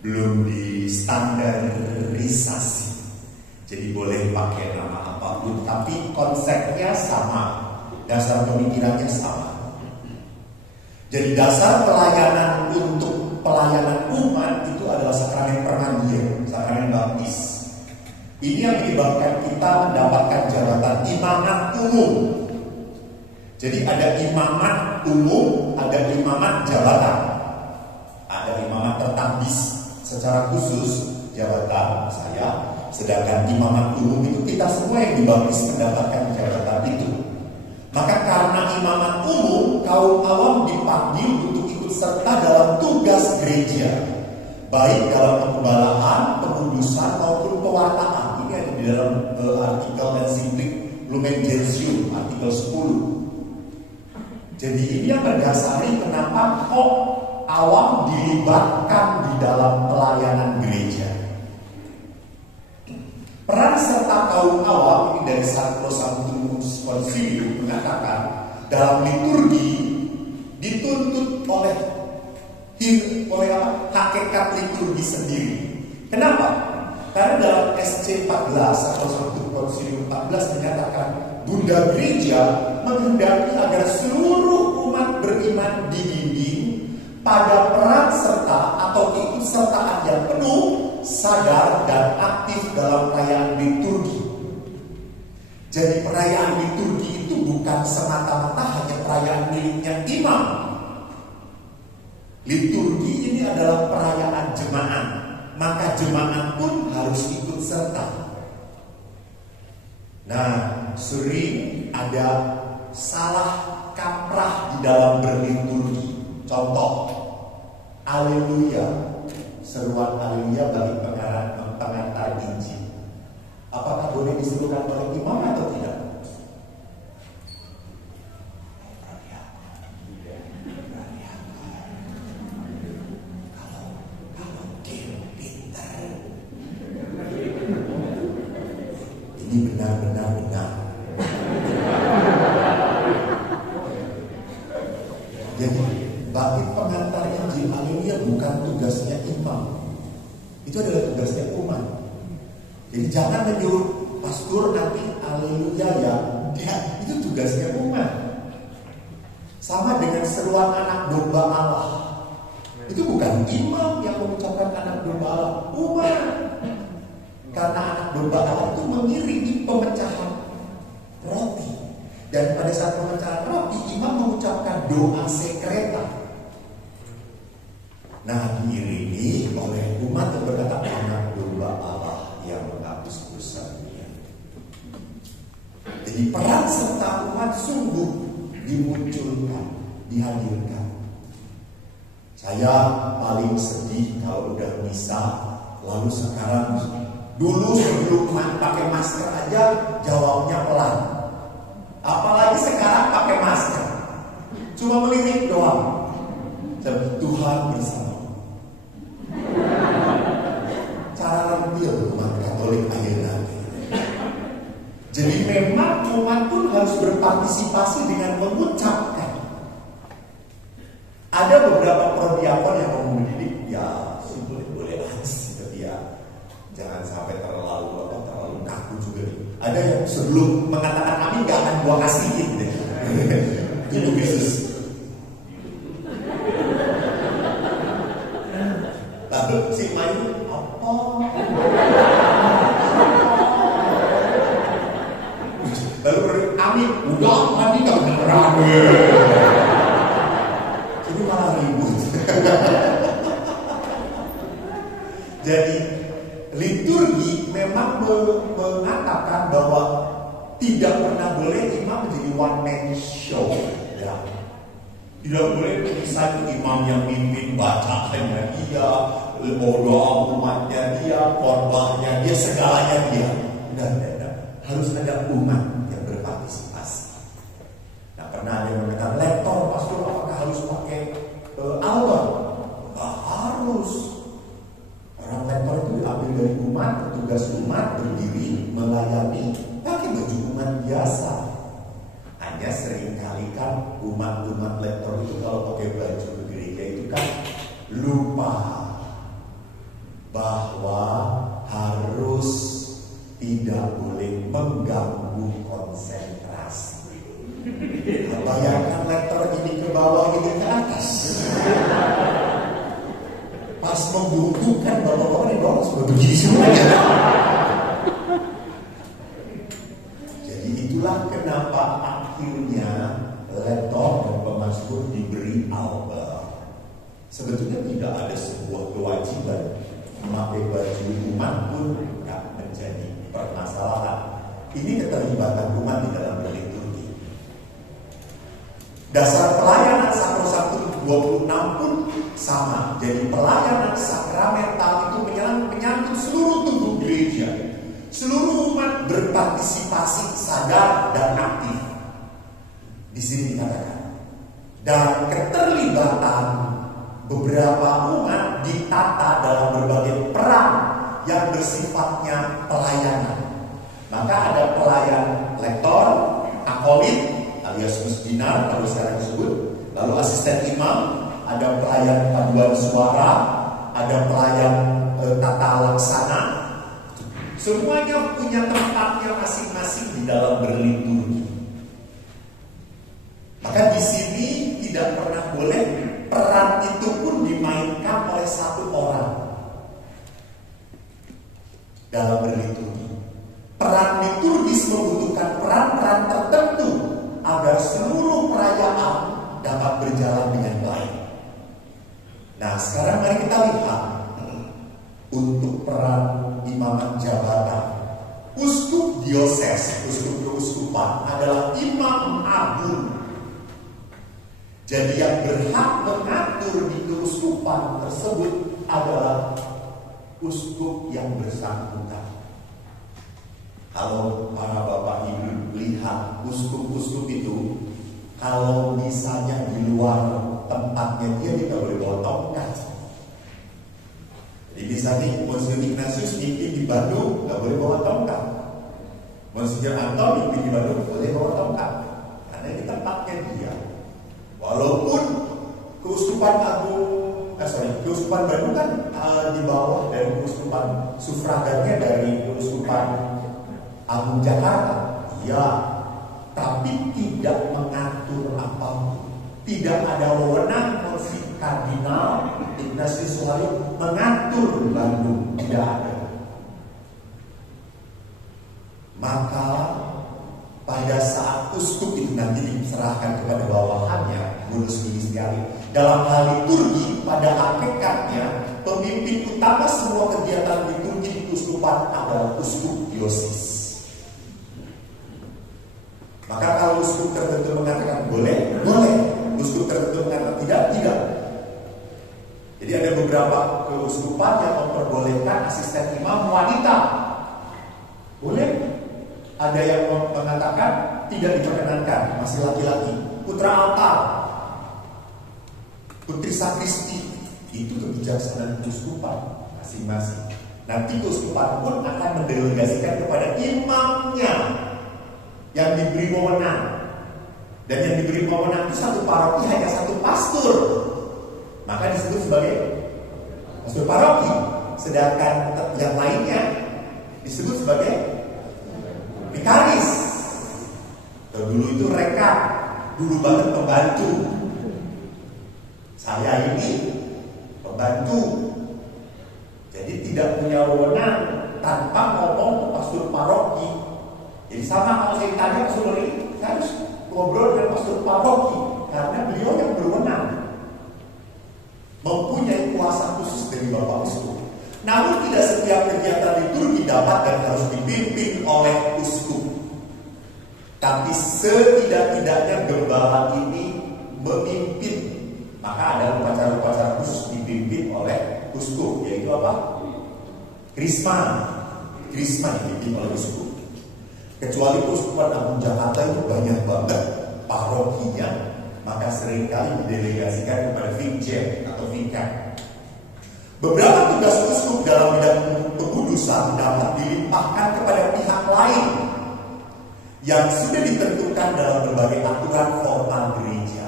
belum distandarisasi. Jadi boleh pakai nama apapun, tapi konsepnya sama, dasar pemikirannya sama. Jadi dasar pelayanan untuk pelayanan umat itu adalah sakramen permandian, sakramen baptis. Ini yang menyebabkan kita mendapatkan jabatan imamat umum. Jadi ada imamat umum, ada imamat jabatan. Ada imamat tertabis secara khusus jabatan saya, sedangkan imamat umum itu kita semua yang dibaptis mendapatkan jabatan itu. Maka karena imamat umum, kaum awam dipanggil untuk ikut serta dalam tugas gereja, baik dalam penggembalaan, pengudusan maupun pewartaan. Ini ada di dalam artikel Ensiklik Lumen Gentium artikel 10. Jadi ini yang mendasari kenapa kok awam dilibatkan di dalam pelayanan gereja. Peran serta kaum awam ini dari Sacrosanctus Concilium mengatakan dalam liturgi dituntut oleh hakikat liturgi sendiri. Kenapa? Karena dalam SC 14 Sacrosanctus Concilium 14 menyatakan Bunda Gereja menghendaki agar seluruh umat beriman dibimbing pada peran serta atau keikutsertaan yang penuh, sadar dan aktif dalam perayaan liturgi. Jadi perayaan liturgi itu bukan semata-mata hanya perayaan miliknya imam. Liturgi ini adalah perayaan jemaat, maka jemaat pun harus ikut serta. Nah, sering ada salah kaprah di dalam berliturgi. Contoh, Haleluya, seruan Haleluya bagi pengantar Injil. Apakah boleh diserukan oleh imam atau tidak? Kalau dia pintar, ini benar-benar benar. Jadi bagi pengantar Injil Haleluya bukan tugasnya imam, itu adalah tugasnya umat. Jadi jangan menyuruh pastor nanti Haleluya ya, itu tugasnya umat. Sama dengan seruan anak domba Allah, itu bukan imam yang mengucapkan anak domba Allah, umat. Karena anak domba Allah itu mengiringi pemecahan roti. Dan pada saat pemecahan roti, imam mengucapkan doa sekreta. Nah, diiringi oleh umat yang berkata anak domba Allah yang menghapus dosa dunia. Jadi peran serta umat sungguh dimunculkan, dihadirkan. Saya paling sedih kalau udah misa, lalu sekarang dulu sebelum pakai masker aja jawabnya pelan. Apalagi sekarang pakai masker, cuma melirik doang. Tuhan bersama. Cara lentil umat Katolik akhirnya. Jadi memang umat pun harus berpartisipasi dengan mengucapkan. Ada beberapa prodiakon yang mau mendidik, ya sih boleh-boleh aja gitu ya. Jangan sampai terlalu kaku juga. Ada yang sebelum mengatakan amin gak akan gua kasihin deh. Itu bisnis. Lalu si Mayu apa? Lalu amin, udah mandi gak beneran. Jadi malah ribut. Jadi liturgi memang mengatakan bahwa tidak pernah boleh imam menjadi one man show, ya. Tidak boleh misalnya imam yang mimpin bacaannya dia, doa umatnya dia, khotbahnya dia, segalanya dia. Tidak. Harus ada umat yang berpartisipasi. Nah, pernah ada yang mengatakan lektor, pastor apakah harus pakai album? Tidak harus. Orang lektor itu diambil dari umat, tugas umat berdiri melayani, pakai baju umat biasa. Hanya seringkali kan umat lektor itu kalau pakai baju gereja itu kan lupa tidak ada sebuah kewajiban memakai baju umat pun tidak menjadi permasalahan. Ini keterlibatan umat di dalam berliturgi. Dasar pelayanan sakrosanctum 26 pun sama. Jadi pelayanan sakramental itu menyangkut seluruh tubuh gereja. Seluruh umat berpartisipasi sadar dan aktif. Di sini dikatakan. Dan keterlibatan beberapa umat ditata dalam berbagai peran yang bersifatnya pelayanan. Maka ada pelayan lektor, akolit alias musdinar kalau sekarang disebut, lalu asisten imam, ada pelayan paduan suara, ada pelayan tata laksana. Semuanya punya tempatnya masing-masing di dalam berliturgi. Maka di sini tidak pernah boleh peran itu pun dimainkan oleh satu orang dalam berliturgi. Peran liturgis membutuhkan peran-peran tertentu agar seluruh perayaan dapat berjalan dengan baik. Nah, sekarang mari kita lihat untuk peran imamat jabatan. Uskup dioses, uskup keuskupan adalah imam agung. Jadi yang berhak mengatur di keuskupan tersebut adalah uskup yang bersangkutan. Kalau para bapak ibu lihat uskup-uskup itu, kalau misalnya di luar tempatnya dia tidak boleh bawa tongkat. Jadi misalnya Monsignor Ignatius mimpin di Bandung nggak boleh bawa tongkat. Monsignor Anton mimpin di Bandung boleh bawa tongkat, karena di tempatnya dia. Walaupun keuskupan keuskupan Bandung kan di bawah dari keuskupan sufragannya dari keuskupan Agung Jakarta, ya, tapi tidak mengatur apapun. Tidak ada wewenang Monsinyur Kardinal Ignatius Suhayo mengatur Bandung, tidak ada. Maka pada saat uskup itu nanti diserahkan kepada bawahannya, ngurus ministerial. Dalam hal liturgi, pada hakikatnya pemimpin utama semua kegiatan liturgi di keuskupan adalah uskup diosis. Maka kalau uskup tertentu mengatakan boleh, boleh. Uskup tertentu mengatakan tidak, tidak. Jadi ada beberapa keuskupan yang memperbolehkan asisten imam wanita. Boleh. Ada yang mengatakan tidak diperkenankan, masih laki-laki. Putra altar, putri sakristi, itu kebijaksanaan keuskupan masing-masing. Nanti keuskupan pun akan mendelegasikan kepada imamnya yang diberi wewenang. Dan yang diberi wewenang itu satu paroki hanya satu pastor, maka disebut sebagai pastor paroki. Sedangkan yang lainnya disebut sebagai vikaris. Dulu itu rekat, dulu banget pembantu. Saya ini pembantu, jadi tidak punya wewenang tanpa ngomong pastor paroki. Jadi sama kalau saya tanya ke saudara ini, saya harus ngobrol dengan pastor paroki karena beliau yang berwenang, mempunyai kuasa khusus dari Bapak Uskup. Namun tidak setiap kegiatan liturgi dapat dan harus dipimpin oleh uskup. Tapi setidak-tidaknya gembala ini memimpin. Maka ada upacara-upacara khusus dipimpin oleh uskup, yaitu apa? Krisma. Krisma dipimpin oleh uskup. Kecuali keuskupan Agung Jakarta itu banyak banget parokinya, maka seringkali didelegasikan kepada Vincent atau Vinkan. Beberapa tugas uskup dalam bidang pengudusan dapat dilimpahkan kepada pihak lain yang sudah ditentukan dalam berbagai aturan formal gereja.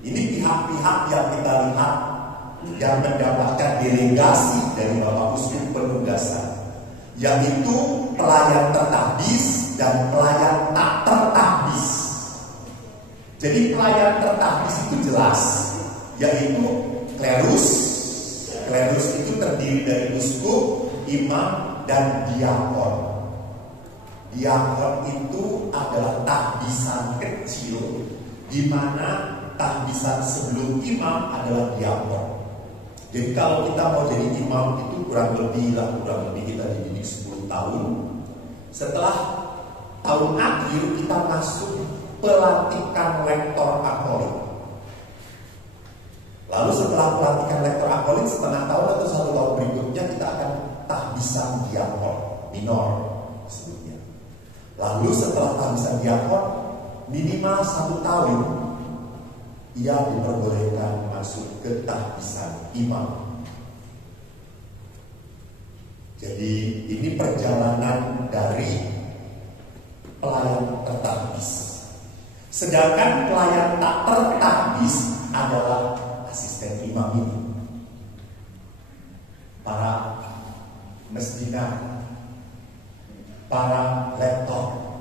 Ini pihak-pihak yang kita lihat yang mendapatkan delegasi dari Bapak Uskup penugasan, yaitu pelayan tertahbis dan pelayan tak tertahbis. Jadi pelayan tertahbis itu jelas, yaitu klerus. Klerus itu terdiri dari uskup, imam, dan diakon. Diakon itu adalah tahbisan kecil, di mana tahbisan sebelum imam adalah diakon. Jadi kalau kita mau jadi imam itu kurang lebih kita dididik 10 tahun. Setelah tahun akhir kita masuk pelantikan lektor akolit. Lalu setelah pelantikan lektor akolit setengah tahun atau 1 tahun berikutnya kita akan tahbisan diakon minor sebutnya. Lalu setelah tahbisan diakon minimal 1 tahun ia diperbolehkan masuk ke tahbisan imam. Jadi ini perjalanan dari pelayan tertahbis. Sedangkan pelayan tak tertahbis adalah asisten imam ini. Para mesdina, para lektor,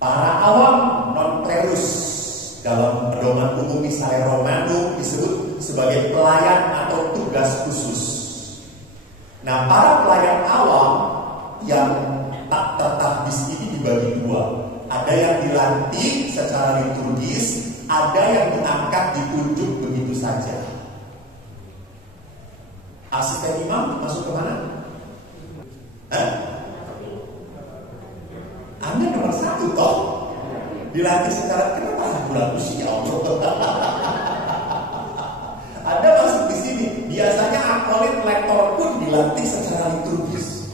para awam non-klerus. Dalam pedoman umum misalnya Romanum disebut sebagai pelayan atau tugas khusus. Nah, para pelayan awam yang tak tertahbis ini dibagi 2. Ada yang dilantik secara liturgis, ada yang diangkat ditunjuk begitu saja. Asisten imam masuk ke mana? Anda nomor 1 toh. Dilatih secara kenapa ragu-ragu sih ya Allah. Anda masuk di sini. Biasanya akolit lektor pun dilatih secara liturgis.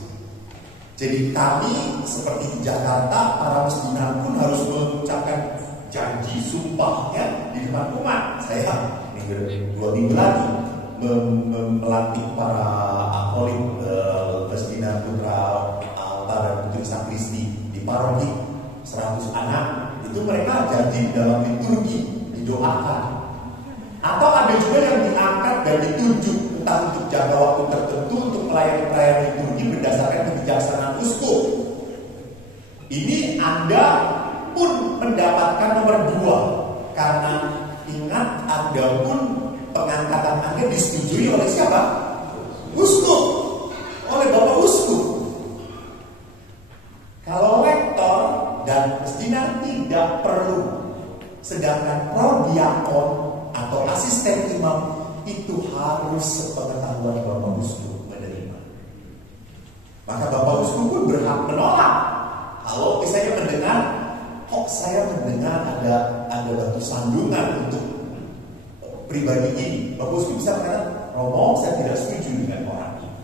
Jadi kami seperti di Jakarta, para mesdina pun harus mengucapkan janji sumpah ya di depan umat. Saya minggu 2 minggu lagi melantik para akolit mesdina putra alta dan putri sakristi di paroki 100 anak. Itu mereka janji dalam liturgi didoakan. Atau ada juga yang diangkat dan ditunjuk entah untuk jangka waktu tertentu untuk pelayan-pelayan liturgi berdasarkan kebijaksanaan uskup. Ini Anda pun mendapatkan nomor 2 karena ingat Anda pun pengangkatan Anda disetujui oleh siapa? Uskup, oleh Bapak Uskup. Kalau lektor dan mesdina tidak perlu. Sedangkan prodiakon atau asisten imam itu harus sepengetahuan Bapak Uskup menerima. Maka Bapak Uskup pun berhak menolak. Kalau misalnya mendengar, saya mendengar ada batu sandungan untuk pribadi ini, Bapak Uskup bisa mengatakan, Romo, saya tidak setuju dengan orang ini.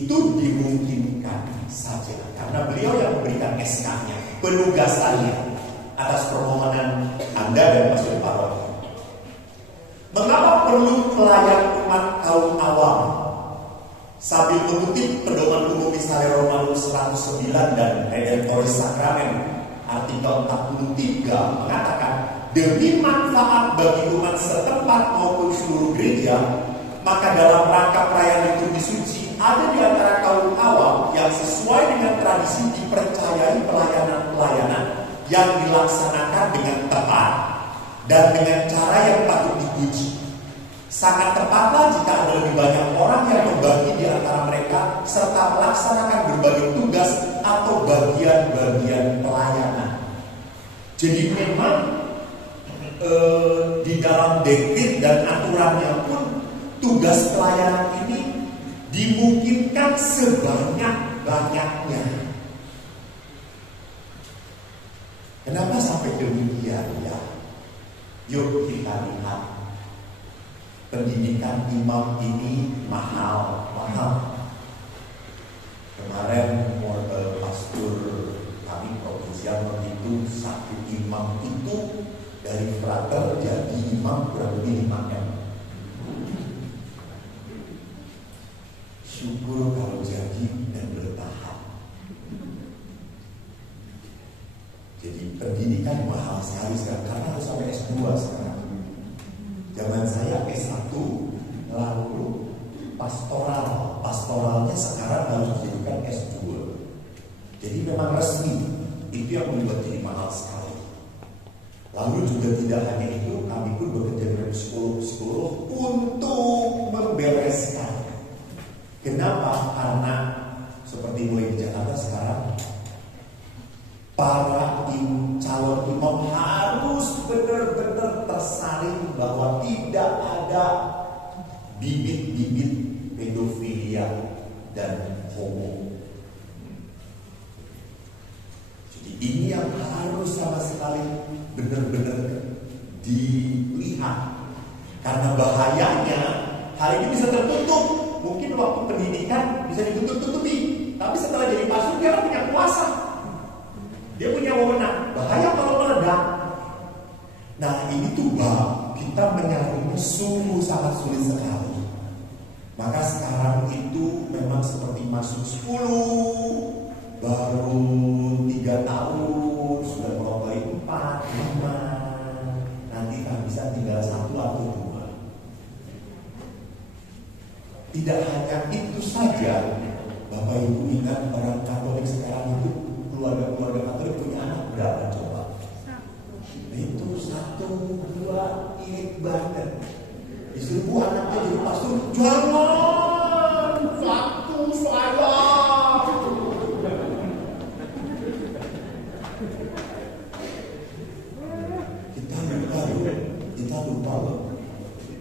Itu dimungkinkan saja karena beliau yang memberikan SK-nya, penugasannya atas permohonan Anda dan Masjid Paroki. Mengapa perlu pelayan umat kaum awam? Sambil mengutip pedoman umum misalnya Romanus 109 dan Redemptoris Sacrament artikel 43 mengatakan demi manfaat bagi umat setempat maupun seluruh gereja, maka dalam rangka perayaan liturgi suci ada di antara kaum awam yang sesuai dengan tradisi dipercayai pelayanan-pelayanan yang dilaksanakan dengan tepat dan dengan cara yang patut dipuji. Sangat tepatlah jika ada lebih banyak orang yang membagi di antara mereka serta melaksanakan berbagai tugas atau bagian-bagian pelayanan. Jadi memang di dalam dekret dan aturannya pun tugas pelayanan ini dimungkinkan sebanyak-banyaknya. Kenapa sampai demikian ya? Yuk kita lihat. Pendidikan imam ini mahal. Kemarin pastor kami provinsial itu satu imam itu dari frater jadi imam kurang lebih 5 M. Syukur kalau jadi dan bertahap. Jadi pendidikan mahal sekali sekarang karena harus sampai S2 sekarang. Zaman saya S1 lalu pastoralnya sekarang harus dijadikan S2. Jadi memang resmi. Itu yang membuat jadi mahal sekali. Lalu juga tidak hanya itu, kami pun bekerja dengan psikolog untuk membereskan. Kenapa? Karena seperti mulai di Jakarta sekarang, para calon imam harus benar-benar tersaring bahwa tidak ada bibit-bibit pedofilia dan homo. Jadi ini yang harus sama sekali benar-benar dilihat. Karena bahayanya hal ini bisa tertutup. Mungkin waktu pendidikan bisa ditutup-tutupi, tapi setelah jadi pastor dia punya kuasa, dia punya wewenang. Bahaya kalau meledak. Nah ini tuh kita menyaringnya sungguh sangat sulit sekali. Maka sekarang itu memang seperti masuk 10, baru 3 tahun sudah mulai 4, 5, nanti kan bisa tinggal 1 atau 2. Tidak hanya itu saja, Bapak Ibu ingat orang Katolik sekarang itu, keluarga-keluarga Katolik punya anak berapa coba? Itu 1, 2, irit banget. Disuruh anaknya jadi pastor, jangan, 1 saya. Kita lupa loh.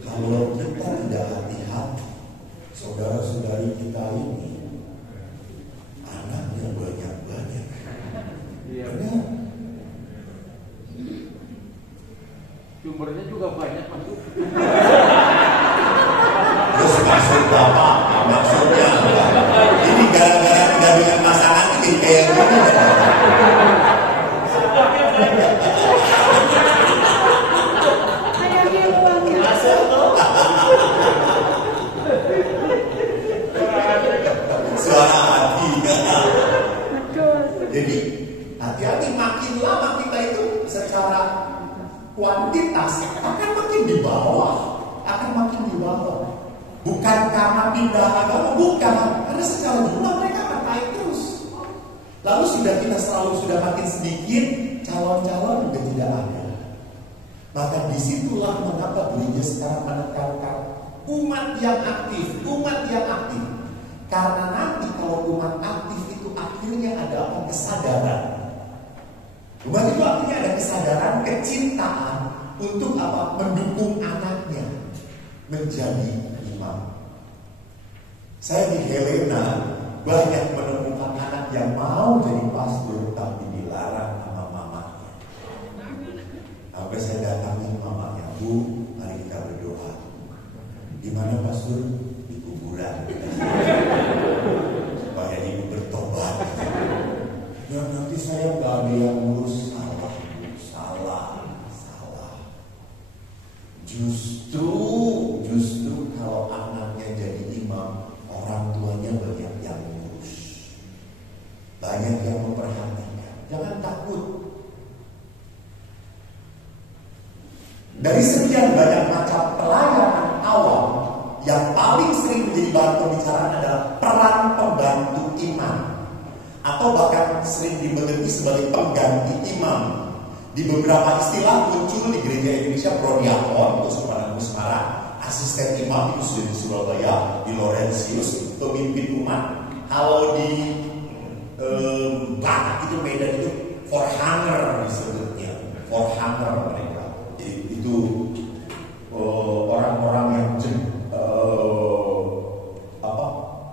Kalau kita tidak hati-hati, saudara-saudari kita ini anaknya banyak-banyak. Benar. Sumbernya juga banyak masuk. Terus maksud Bapak, maksudnya ini gara-gara tidak dengan pasangan ini kayak gini. Suara hati. Jadi hati-hati, makin lama kita itu secara kuantitas akan makin di bawah, Bukan karena pindah agama, bukan, karena secara jumlah mereka akan naik terus. Lalu sudah makin sedikit, calon-calon juga tidak ada. Maka disitulah mengapa gereja sekarang menekankan umat yang aktif. Karena nanti kalau umat aktif itu akhirnya ada apa? Kesadaran. Umat itu akhirnya ada kesadaran, kecintaan untuk apa? Mendukung anaknya menjadi imam. Saya di Helena banyak menemukan anak yang mau jadi pastor tapi dilarang sama mamanya. Sampai saya datangi mamanya, Bu, mari kita berdoa. Di mana pastor? Di kuburan. Supaya ibu bertobat. Ya nanti saya nggak ada yang ngurus. Salah. Justru kalau anaknya jadi imam, orang tuanya banyak yang ngurus, banyak yang memperhatikan. Jangan takut. Dari sekian banyak macam pelayanan awam, yang paling sering menjadi bahan pembicaraan adalah peran pembantu imam, atau bahkan sering dimengerti sebagai pengganti imam. Di beberapa istilah muncul di gereja Indonesia, prodiakon untuk Semarang Semarang, asisten imam itu sudah di Surabaya, di Laurentius, pemimpin umat. Kalau di Batak itu Medan itu forhanger disebutnya, forhanger mereka. Itu orang-orang yang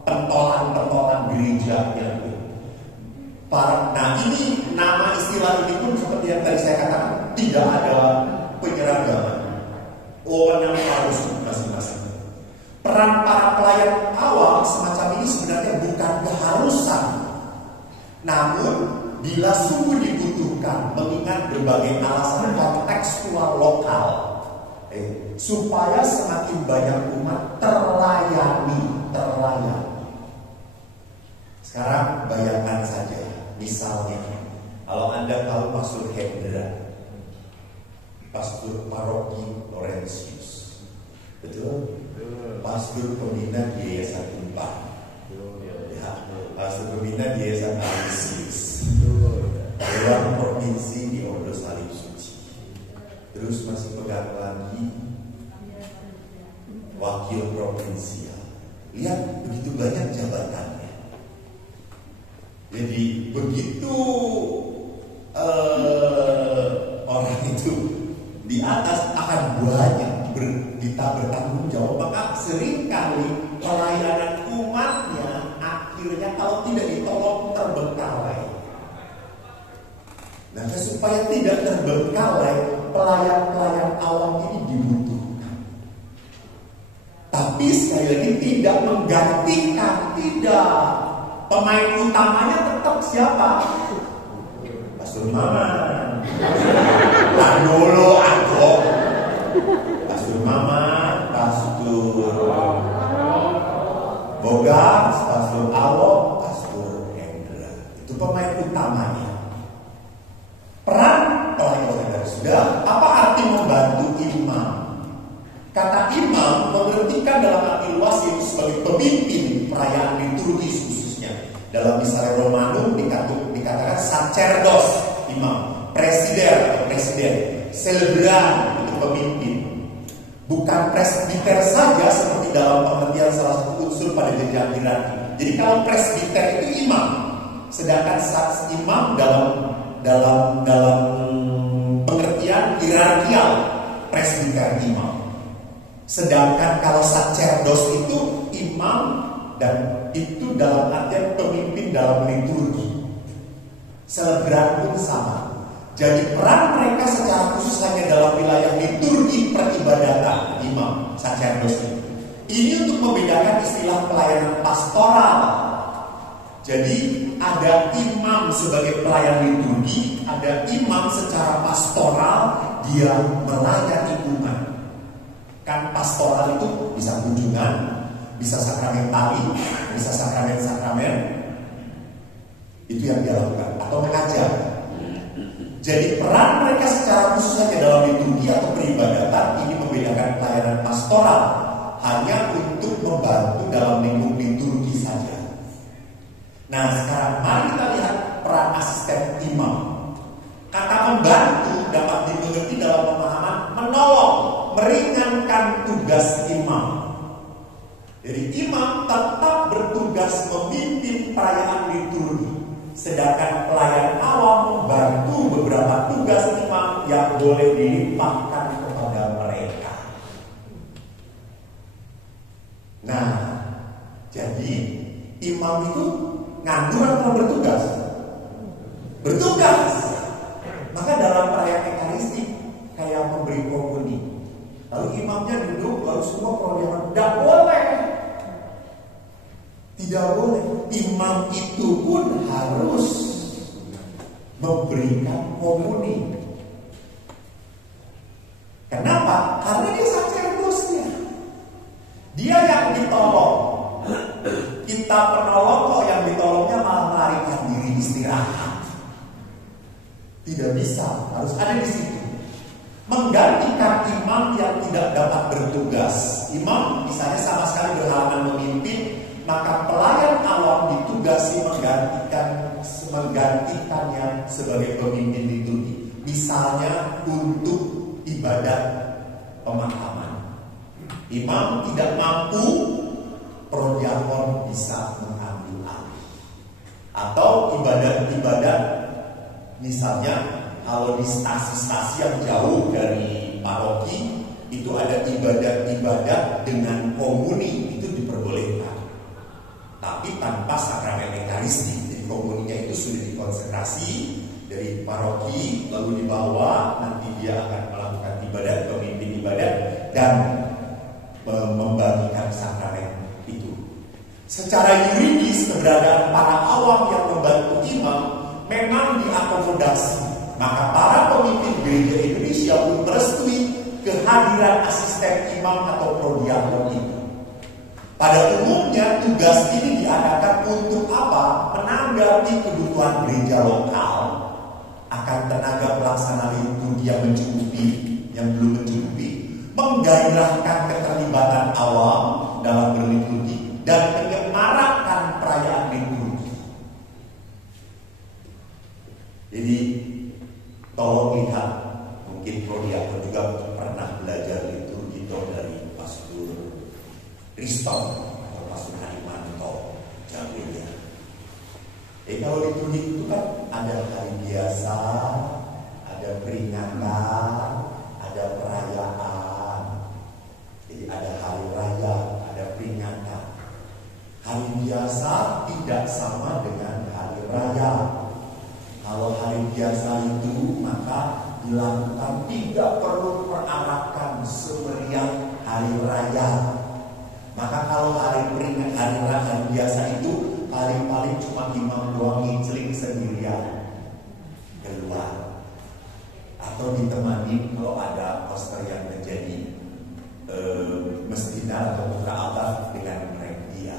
pentolan gerejanya. Nah ini nama istilah ini pun seperti yang tadi saya katakan, tidak ada penyeragaman. Wewenang harus masing-masing. Peran para pelayan awam semacam ini sebenarnya bukan keharusan, namun bila sungguh dibutuhkan, mengingat berbagai alasan kontekstual lokal, supaya semakin banyak umat terlayani. Sekarang bayangkan saja, misalnya kalau Anda tahu Pastor Hendra, pastor paroki Laurentius, betul? Pastor pembina di Yayasan Unpad, ya, pastor pembina di Yayasan Alisius, Dewan Provinsi di Ordo Salib Suci, terus masih pegang lagi wakil provinsial. Lihat begitu banyak jabatannya. Jadi begitu orang itu di atas akan banyak kita bertanggung jawab, maka seringkali pelayanan umatnya akhirnya kalau tidak ditolong terbengkalai. Nah, supaya tidak terbengkalai, pelayan-pelayan awam ini dibutuhkan. Tapi sekali lagi tidak menggantikan, tidak. Pemain utamanya tetap siapa? Pastor Maman. Dulu aku. Pastor Maman, Pastor Bogas, Pastor Alok, Pastor Hendra. Itu pemain utamanya. Peran pelayan saudara-saudara, apa arti membantu imam? Kata imam mengertikan dalam arti luas yaitu sebagai pemimpin perayaan liturgi khususnya. Dalam misalnya Romanum dikatakan sacerdos, imam, presiden, celebran itu pemimpin. Bukan presbiter saja seperti dalam pengertian salah satu unsur pada jenjang hierarki. Jadi kalau presbiter itu imam, sedangkan imam dalam pengertian hierarkial presbiter imam. Sedangkan kalau sacerdos itu imam dan itu dalam artian pemimpin dalam liturgi. Celebran pun sama. Jadi peran mereka secara khusus hanya dalam wilayah liturgi peribadatan imam, sacerdos ini untuk membedakan istilah pelayanan pastoral. Jadi ada imam sebagai pelayan liturgi, ada imam secara pastoral, dia melayani umat. Kan pastoral itu bisa kunjungan, bisa sakramen tali, bisa sakramen-sakramen. Itu yang dia lakukan, atau mengajar. Jadi peran mereka secara khusus hanya dalam liturgi atau peribadatan ini membedakan pelayanan pastoral hanya untuk membantu dalam lingkup liturgi saja. Nah sekarang mari kita lihat peran asisten imam. Kata membantu dapat dimengerti dalam pemahaman menolong, meringankan tugas imam. Jadi imam tetap bertugas memimpin perayaan liturgi, sedangkan pelayan awam membantu beberapa tugas imam yang boleh dilimpahkan kepada mereka. Nah, jadi imam itu nganggur atau bertugas? Bertugas. Maka dalam perayaan Ekaristi kayak memberi komuni, lalu imamnya duduk, lalu semua prodiakan, tidak boleh. Tidak boleh. Imam itu pun harus memberikan komuni. Kenapa? Karena dia sacerdosnya. Dia yang ditolong. Kita penolong kok yang ditolongnya malah melarikan diri istirahat. Tidak bisa, harus ada di situ. Menggantikan imam yang tidak dapat bertugas. Imam misalnya sama sekali berhalangan memimpin, maka pelayan awam ditugasi menggantikannya sebagai pemimpin liturgi. Misalnya untuk ibadat pemakaman. Imam tidak mampu, prodiakon bisa mengambil alih. Atau ibadat-ibadat, misalnya kalau di stasi-stasi yang jauh dari paroki itu ada ibadat-ibadat dengan komuni, itu diperbolehkan. Tapi tanpa sakramen Ekaristi. Jadi komuninya itu sudah dikonsekrasi dari paroki, lalu dibawa, nanti dia akan melakukan ibadat, pemimpin ibadat, dan membagikan sakramen itu. Secara yuridis keberadaan para awam yang membantu imam memang diakomodasi. Maka para pemimpin gereja Indonesia pun merestui kehadiran asisten imam atau prodiakon itu. Pada umumnya tugas ini diadakan untuk apa? Menanggapi kebutuhan gereja lokal akan tenaga pelaksana liturgi yang mencukupi, yang belum mencukupi, menggairahkan keterlibatan awam dalam berliturgi dan menyemarakkan perayaan liturgi. Jadi tolong lihat, mungkin prodiakon juga pernah belajar liturgi dari Pastor Riston atau Pastor Harimanto, jagonya. Kalau liturgi itu kan ada hari biasa, ada peringatan, ada perayaan. tidak sama dengan hari raya. Kalau hari biasa itu maka dilakukan, tidak perlu perarakan semeriah hari raya. Maka kalau hari peringatan hari raya biasa itu paling-paling cuma imam doang ngicling sendirian keluar, atau ditemani kalau ada poster yang menjadi mestina atau putra abad dengan dia.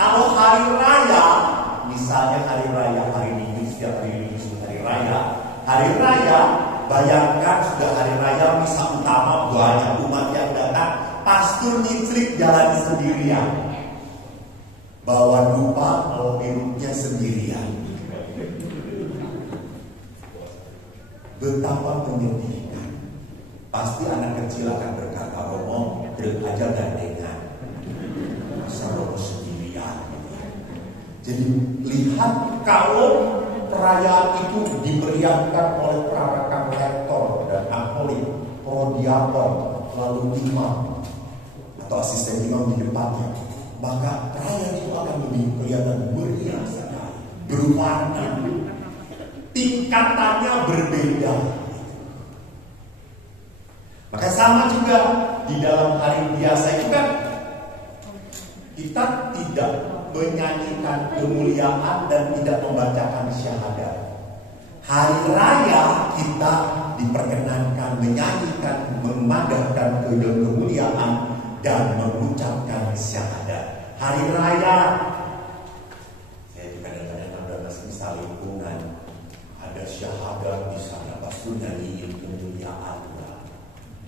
Kalau hari raya, misalnya hari raya hari Minggu, setiap hari Minggu hari raya, bayangkan sudah hari raya misa utama, banyak umat yang datang, pastor ngiclik jalan sendirian, bawa dupa mirupnya sendirian. Betapa menyedihkan. Pasti anak kecil akan berkata, Romo, dek aja gandengan, masa Romo sendirian. Jadi lihat, kalau perayaan itu dimeriahkan oleh perarakan rektor dan apolit, prodiakon, lalu imam atau asisten imam di depannya, maka perayaan itu akan lebih kelihatan meriah sekali, berwarna, tingkatannya berbeda. Maka sama juga di dalam hari biasa itu kan kita tidak menyanyikan kemuliaan dan tidak membacakan syahadat. Hari raya kita diperkenankan menyanyikan, memadahkan kemuliaan dan mengucapkan syahadat. Hari raya, saya juga kadang-kadang ada misa lingkungan, ada syahadat di sana, pasti nyanyiin kemuliaan.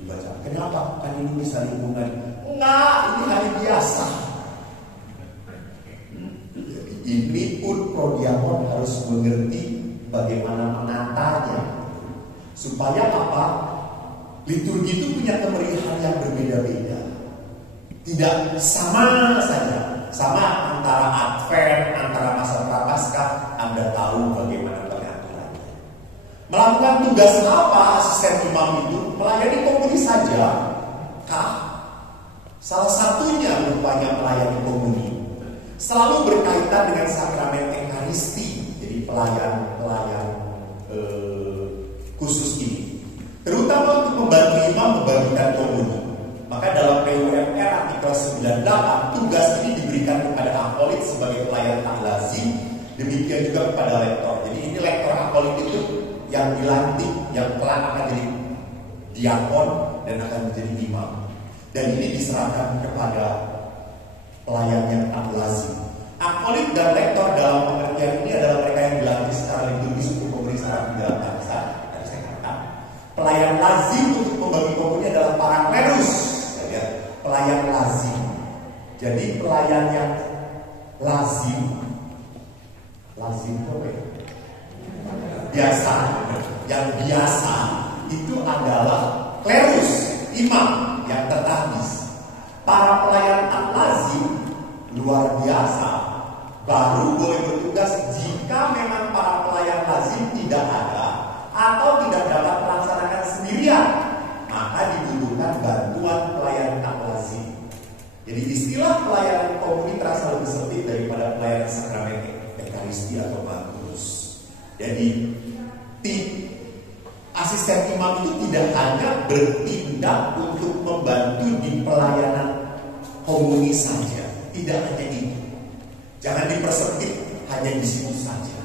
Dibaca. Kenapa? Kan ini misa lingkungan. Enggak, ini hari biasa. Jadi ini pun prodiakon harus mengerti bagaimana menatanya, supaya apa? Liturgi itu punya kemeriahan yang berbeda-beda. Tidak sama saja. Sama antara Advent, antara masa Prapaskah, Anda tahu bagaimana pengaturannya. Melakukan tugas apa asisten imam itu? Melayani komuni saja kah? Salah satunya rupanya melayani komuni selalu berkaitan dengan sakramen Ekaristi. Jadi pelayan khusus ini, terutama untuk membantu imam membagikan komuni. Maka dalam PUMR artikel 98, tugas ini diberikan kepada apolit sebagai pelayan tak lazim, demikian juga kepada lektor. Jadi ini lektor apolit itu yang dilantik, yang kelak akan jadi diakon dan akan menjadi imam. Dan ini diserahkan kepada pelayan yang tak lazim. Apolit dan lektor dalam pengertian ini adalah mereka yang dilatih secara liturgis untuk pemeriksaan di dalam bangsa. Tadi saya katakan, pelayan lazim untuk membagi komuni adalah para klerus. Ya, pelayan lazim. Jadi pelayan yang lazim itu apa ya? Biasa. Yang biasa itu adalah klerus, imam yang tertandis. Para pelayan tak lazim luar biasa, baru boleh bertugas jika memang para pelayan lazim tidak ada atau tidak dapat melaksanakan sendirian, maka dibutuhkan bantuan pelayan tak lazim. Jadi istilah pelayanan komuni terasa lebih sempit daripada pelayanan sakramen Ekaristi atau Magus. Jadi asisten imam itu tidak hanya bertindak untuk membantu di pelayanan komuni saja, tidak hanya itu. Jangan dipersempit hanya di situ saja.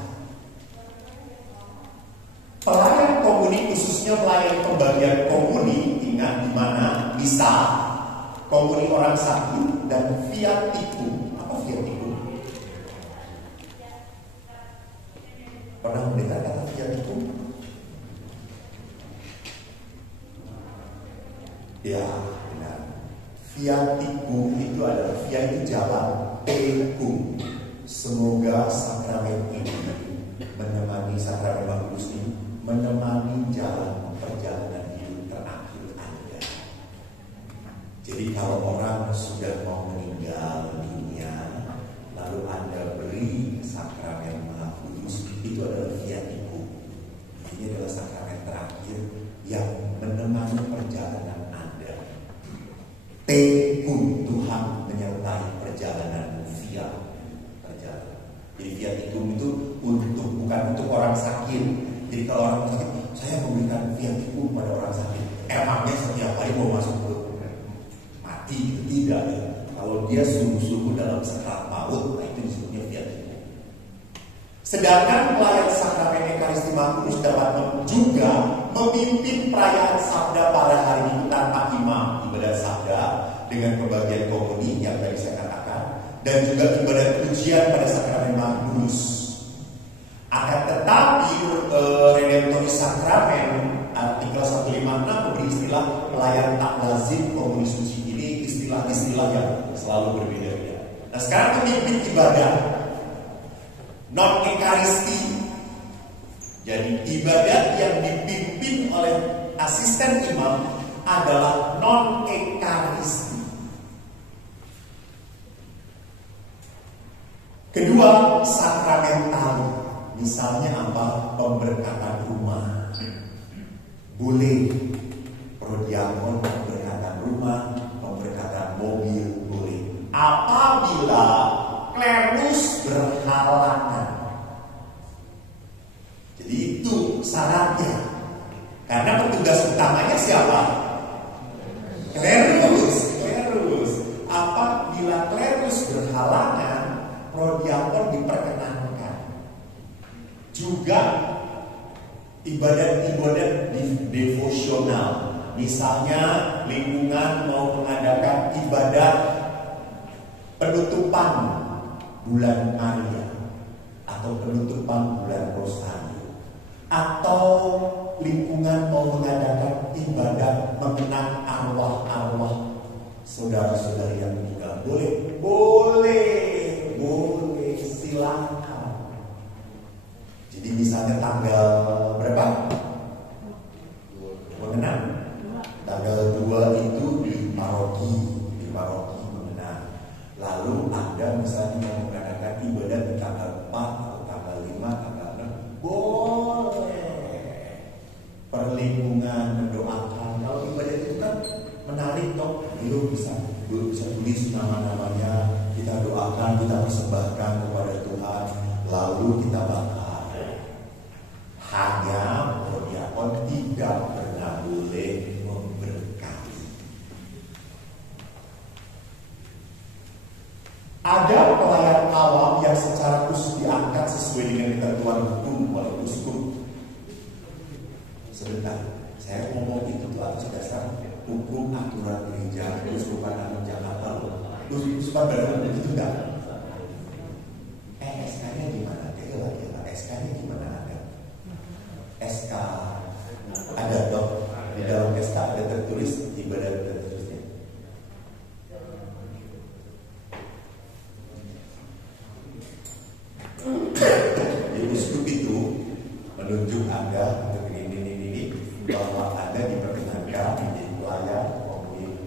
Pelayan komuni, khususnya pelayan pembagian komuni, ingat di mana misa, komuni orang sakit dan viatikum. Apa viatikum? Pernah mendengar kata viatikum? Ya, benar. Viatikum itu adalah via itu jalan, tekum. Semoga sakramen ini menemani sakramen Magus ini menemani jalan perjalanan hidup terakhir Anda. Jadi kalau orang sudah mau meninggal dunia, lalu Anda beri sakramen Maha Kudus, itu adalah viatikum. Ini adalah sakramen terakhir yang menemani perjalanan Anda. Tekum, Tuhan menyertai perjalanan via perjalanan. Kalau dia sungguh-sungguh dalam sekarat maut, nah itu disebutnya fiat umum. Sedangkan pelayan sakramen Ekaristi Maha Kudus dapat juga memimpin perayaan sabda pada hari Minggu tanpa imam, ibadat sabda dengan pembagian komuni yang tadi saya katakan, dan juga ibadat ujian pada sakramen Maha Kudus. Akan tetapi Redemptoris Sakramen artikel 156 memberi istilah pelayan tak lazim komuni suci. Ini istilah-istilah yang selalu berbeda-beda. Nah sekarang pemimpin ibadah non ekaristi. Jadi ibadat yang dipimpin oleh asisten imam adalah non ekaristi. Kedua, sakramental. Misalnya apa? Pemberkatan rumah. Boleh. Prodiakon pemberkatan rumah, pemberkatan mobil boleh. Apabila klerus berhalangan. Jadi itu syaratnya. Karena petugas utamanya siapa? Klerus. Apabila klerus berhalangan, prodiakon diperkenankan. Juga ibadat-ibadat devosional. Misalnya lingkungan mau mengadakan ibadat penutupan bulan Maria atau penutupan bulan Rosario, atau lingkungan mau mengadakan ibadat mengenang arwah-arwah saudara-saudari yang meninggal. Boleh, silakan. Jadi misalnya tanggal berapa? Mengenang. Tanggal 2 itu di paroki mengenang. Lalu Anda misalnya mau mengadakan ibadat di tanggal 4 atau tanggal 5, tanggal 6, boleh. Perlindungan, mendoakan. Kalau ibadat itu kan menarik toh. Lu bisa tulis nama-namanya, kita doakan, kita persembahkan kepada Tuhan, lalu kita bakar. Hanya prodiakon tidak pernah boleh memberkati. Ada pelayan awam yang secara khusus diangkat sesuai dengan ketentuan hukum oleh uskup. Sebentar, saya ngomong itu tuh atas dasar hukum aturan gereja Uskupan Agung Jakarta. Uskupan Baru itu enggak? SK-nya gimana? SK-nya gimana? SK ada dong, di dalam SK ada tertulis ibadat dan seterusnya. Jadi uskup itu menunjuk Anda untuk ini bahwa Anda diperkenankan menjadi pelayan komuni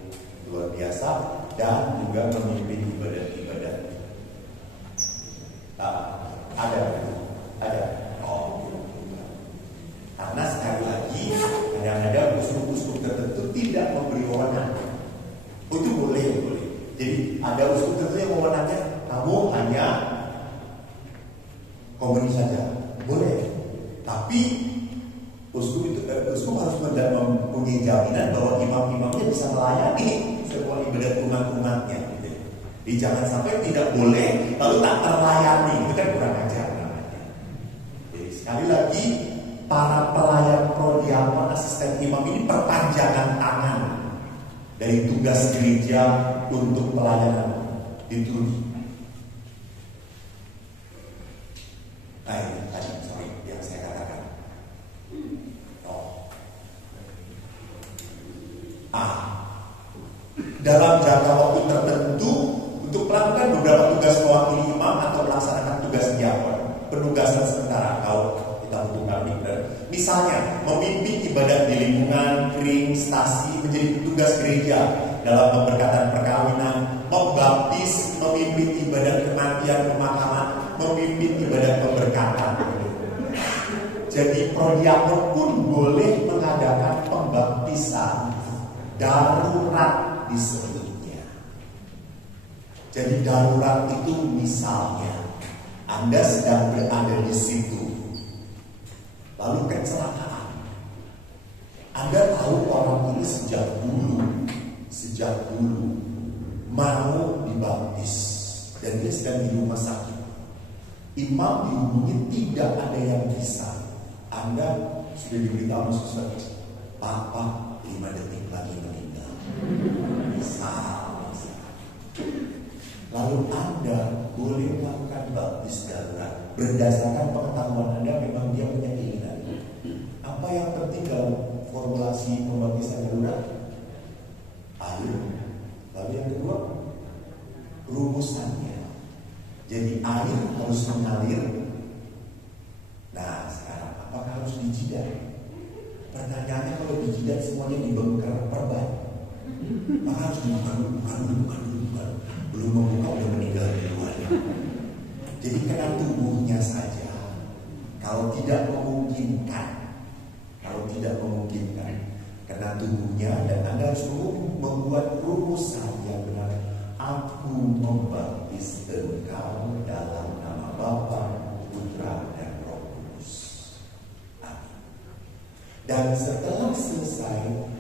luar biasa dan juga memimpin ibadat-ibadat. Ada. Karena sekali lagi kadang-kadang uskup-uskup tertentu tidak memberi wewenang. Itu boleh. Jadi ada uskup tertentu yang wewenangnya kamu hanya komuni saja, boleh. Tapi uskup harus mempunyai jaminan bahwa imam-imamnya bisa melayani semua ibadat umat-umatnya. Jadi jangan sampai tidak boleh lalu tak terlayani, itu kan kurang ajar namanya. Jadi sekali lagi, para pelayan prodiakon asisten imam ini perpanjangan tangan dari tugas gereja untuk pelayanan liturgi. Nah ini tadi yang saya katakan. Dalam jangka waktu tertentu untuk melakukan beberapa tugas mewakili imam atau melaksanakan tugas diakon, penugasan sementara kalau kita hubungkan misalnya memimpin ibadat di lingkungan, ring, stasi, menjadi petugas gereja dalam pemberkatan perkawinan, membaptis, memimpin ibadat kematian, pemakaman, memimpin ibadat pemberkatan. Jadi prodiakon pun boleh mengadakan pembaptisan darurat disebutnya. Jadi darurat itu misalnya Anda sedang berada di situ, lalu kecelakaan. Anda tahu orang ini sejak dulu mau dibaptis dan dia sedang di rumah sakit. Imam dihubungi, tidak ada yang bisa. Anda sudah diberitahu suster, Papa 5 detik lagi meninggal. Bisa. Lalu Anda boleh melakukan baptis darurat berdasarkan pengetahuan Anda, memang dia punya keinginan. Apa yang penting dalam formulasi pembaptisan darurat? Air. Lalu yang kedua, rumusannya. Jadi air harus mengalir. Nah sekarang apakah harus dijidat? Pertanyaannya, kalau dijidat semuanya dibengker perban, maka harus dibuka dulu. Belum membuka udah meninggal duluan. Jadi kena tubuhnya saja. Kalau tidak memungkinkan, kena tubuhnya, dan Anda harus membuat rumusan yang benar. Aku membaptis engkau dalam nama Bapa, Putra, dan Roh Kudus. Amin. Dan setelah selesai,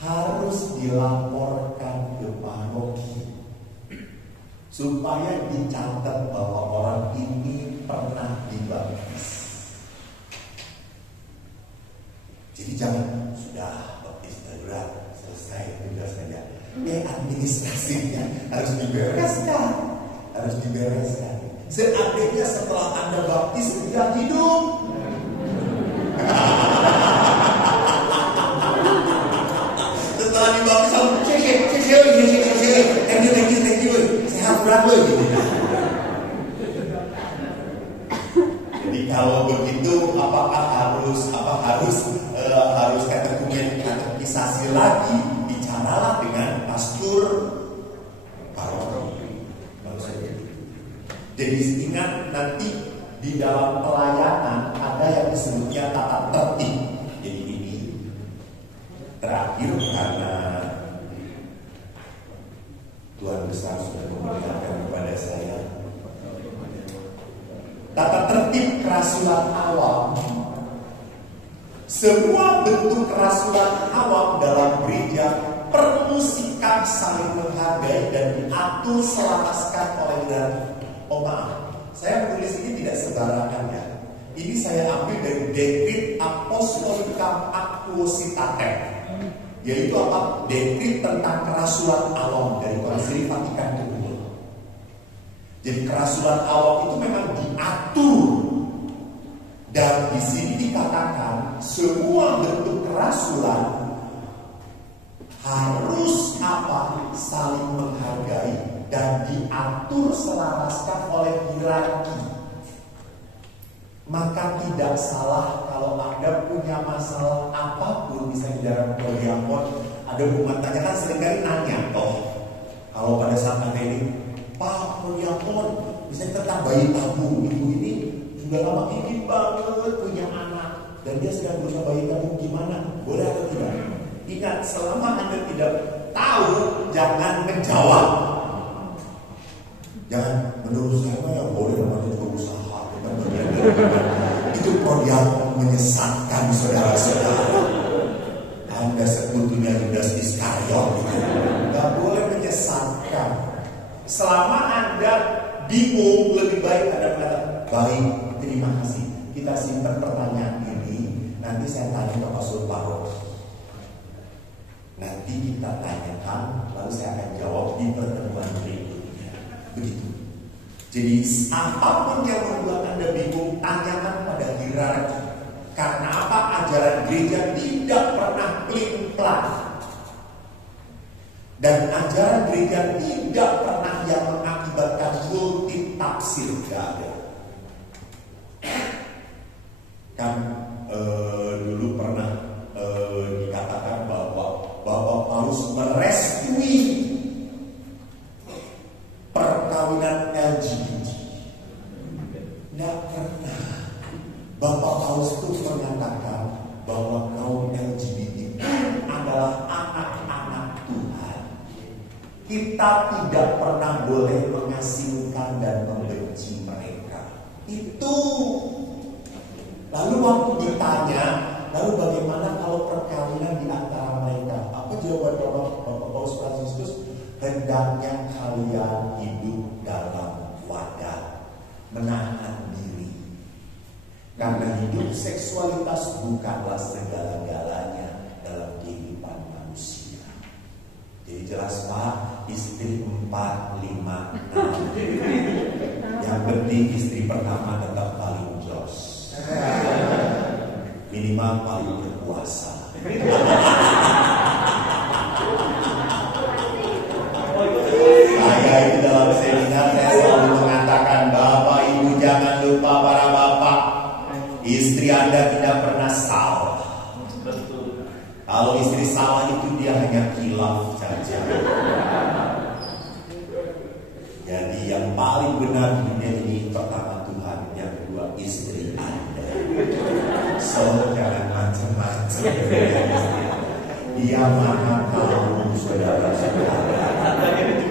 harus dilaporkan ke paroki supaya dicatat bahwa orang ini pernah dibaptis. Jadi jangan sudah baptis darurat selesai sudah saja. Administrasinya harus dibereskan. Seandainya setelah Anda baptis sudah hidup, setelah dibaptis thank you, sehat berapa gitu. Jadi kalau begitu, apakah harus kategorisasi lagi? Bicaralah dengan pastor paroki. Jadi ingat, nanti di dalam pelayanan ada yang disebutnya tata tertib. Jadi ini terakhir, karena Tuhan besar sudah memperlihatkan kepada saya tata tertib kerasulan awam. Semua bentuk kerasulan awam dalam gereja perlu sikap saling menghargai dan diatur selaraskan oleh hierarki. Oh maaf, saya menulis ini tidak sembarangan ya. Ini saya ambil dari Dekrit Apostolicam Actuositatem, yaitu apa? Dekrit tentang kerasulan awam dari Konsili Vatikan II. Jadi kerasulan awam itu memang diatur, dan di sini dikatakan semua bentuk kerasulan harus apa? Saling menghargai dan diatur selaraskan oleh hierarki. Maka tidak salah kalau Anda punya masalah apapun, misalnya di dalam poliamor, ada umat tanya, kan seringkali nanya, kalau pada saat Anda ini, Pak, poliamor, misalnya tentang bayi tabung, ibu ini sudah lama ingin banget punya anak, dan dia sedang berusaha bayi tabung, gimana? Boleh atau tidak? Ingat, selama Anda tidak tahu, jangan menjawab. Jangan, menurut saya ya boleh, namanya juga usaha. Itu prodiam menyesatkan saudara-saudara. Anda sekutunya Yudas Iskariot, nggak boleh menyesatkan. Selama Anda bingung, lebih baik Anda mengatakan, baik, terima kasih, kita simpan pertanyaan ini, nanti saya tanya ke Pastor Paroki. Nanti kita tanyakan, lalu saya akan jawab di pertemuan berikutnya. Begitu. Jadi apapun yang membuat Anda bingung, tanyakan pada hierarki. Karena apa? Ajaran gereja tidak pernah plin-plan. Dan ajaran gereja tidak pernah yang mengakibatkan multi tafsir. Tidak ada. Kan dulu pernah dikatakan bahwa Paulus merestui perkawinan LGBT. Tidak pernah. Bapak Paulus itu mengatakan bahwa kaum LGBT adalah anak-anak Tuhan. Kita tidak pernah boleh mengasingkan dan membenci mereka. Itu. Lalu waktu ditanya, lalu bagaimana kalau perkawinan di antara mereka? Apa jawaban Bapak Paulus Franciscus? hendaknya kalian hidup dalam wadah, menahan diri. Karena hidup seksualitas bukanlah segala-galanya dalam kehidupan manusia. Jadi jelas Pak, istri 4, 5, 6. Yang penting istri pertama tetap paling jos, minimal paling berkuasa. Saya itu dalam seminar saya selalu mengatakan, Bapak Ibu jangan lupa para bapak, istri Anda tidak pernah salah. Kalau istri salah itu dia hanya kilaf saja. Jadi yang paling benar di dunia ini pertama Tuhan, yang kedua istri Anda. So jangan macam-macam. Dia maha tahu, saudara-saudara.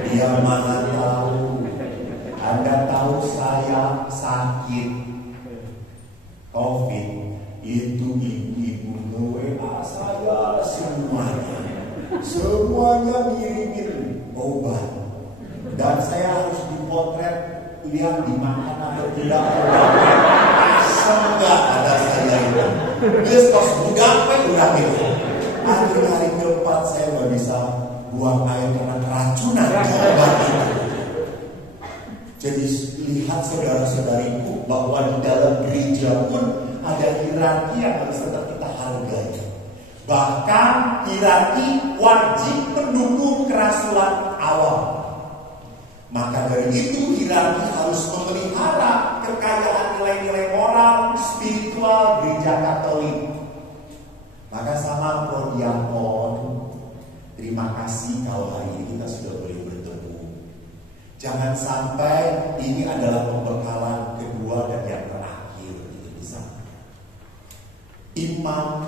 Dia maha tahu. Anda tahu saya sakit COVID, itu ibu-ibu nge-WA saya semuanya ngirimin obat, dan saya harus dipotret lihat dimakan atau tidak. Enggak ada saya itu. Terus pas budak udah gitu. Akhir hari keempat saya nggak bisa buang air karena keracunan obat itu. Jadi lihat saudara-saudariku bahwa di dalam gereja pun ada hierarki yang harus tetap kita hargai. Bahkan hierarki wajib mendukung kerasulan awam. Maka dari itu hierarki harus memelihara kekayaan nilai-nilai moral, spiritual gereja Katolik. Maka sama prodiakon, terima kasih kalau hari ini kita sudah boleh bertemu. Jangan sampai ini adalah pembekalan kedua dan yang terakhir itu bisa. Imam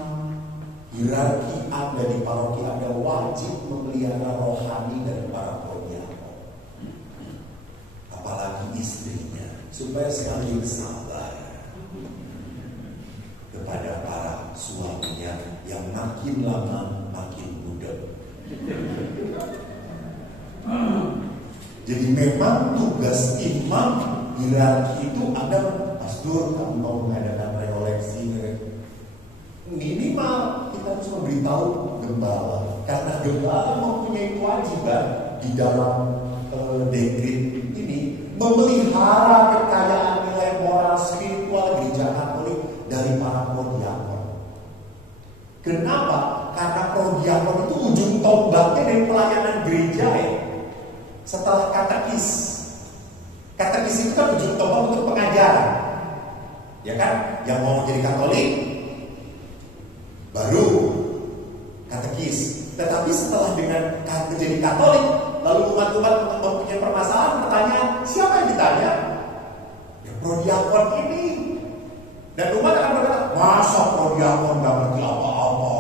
hierarki Anda di paroki Anda wajib memelihara rohani dari para prodiakon, apalagi istrinya, supaya saling sabar kepada para suaminya yang makin lama makin budak. Jadi memang tugas imam hierarki itu ada, pastor kamu mau mengadakan rekoleksi, minimal kita harus memberitahu gembala, karena gembala mempunyai kewajiban di dalam dekret ini memelihara kekayaan nilai moral spiritual gereja Katolik dari para prodiakon. Kenapa? Karena prodiakon itu ujung tombaknya dari pelayanan gereja ya. Setelah katekis itu kan ujung tombak untuk pengajaran, ya kan? Yang mau jadi Katolik baru katekis. Tetapi setelah dengan menjadi Katolik, lalu umat-umat mempunyai permasalahan, pertanyaan, siapa yang ditanya? Ya prodiakon ini. Dan umat akan berkata, masa prodiakon gak ngerti apa-apa?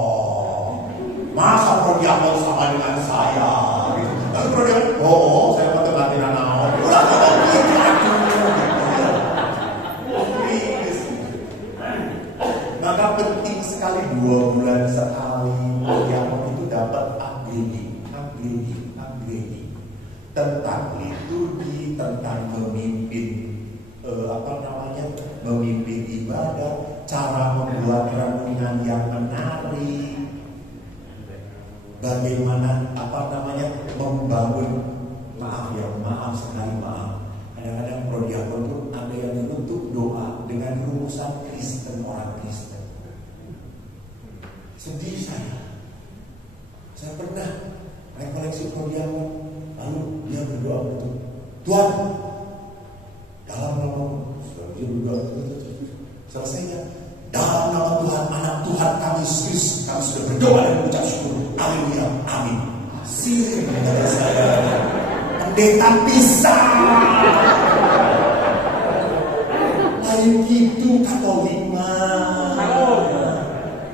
Masa prodiakon sama dengan saya? Gitu. Lalu prodiakon, saya mau tebatin anak-anak. Udah ngomong gitu, maka penting sekali 2 bulan sekali prodiakon itu dapat upgrading tentang liturgi, tentang memimpin memimpin ibadah, cara membuat renungan yang menarik, bagaimana membangun maaf sekali. Kadang-kadang prodiakon itu ada yang menutup doa dengan rumusan Kristen, orang Kristen. Sedih saya pernah rekoleksi prodiakon, lalu dia berdoa begitu, Tuhan dalam nama, dia berdoa selesainya, dalam nama Tuhan, anak Tuhan kami Yesus, kami sudah berdoa dan mengucap syukur, haleluya, amin. Sini kata saya, pendeta pisah. Lain gitu Katolik mah,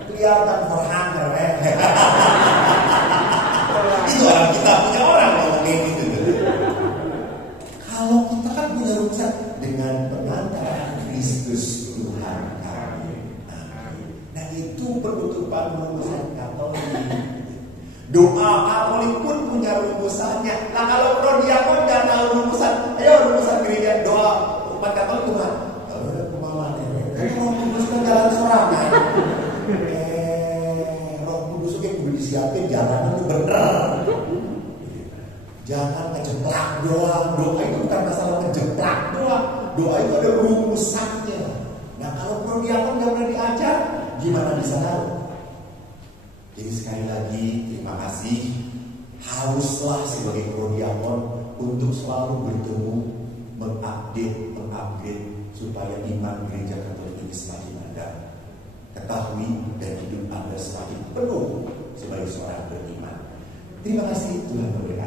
kelihatan berhanger itu orang kita punya orang ngomong kayak gitu. Kalau kita kan punya urusan dengan pengantaran Kristus Tuhan kami. Nah itu penutupan rumusan Katolik. Doa Katolik pun punya rumusannya. Nah Jangan ngejeplak doang. Doa itu bukan masalah ngejeplak doang. Doa itu ada rumusannya. Nah kalau prodiakon nggak pernah diajar, gimana bisa tahu? Jadi sekali lagi terima kasih. Haruslah sebagai prodiakon untuk selalu bertemu, mengupdate supaya iman gereja Katolik ini semakin ada. Ketahui dan hidup Anda semakin penuh sebagai seorang beriman. Terima kasih Tuhan memberkati.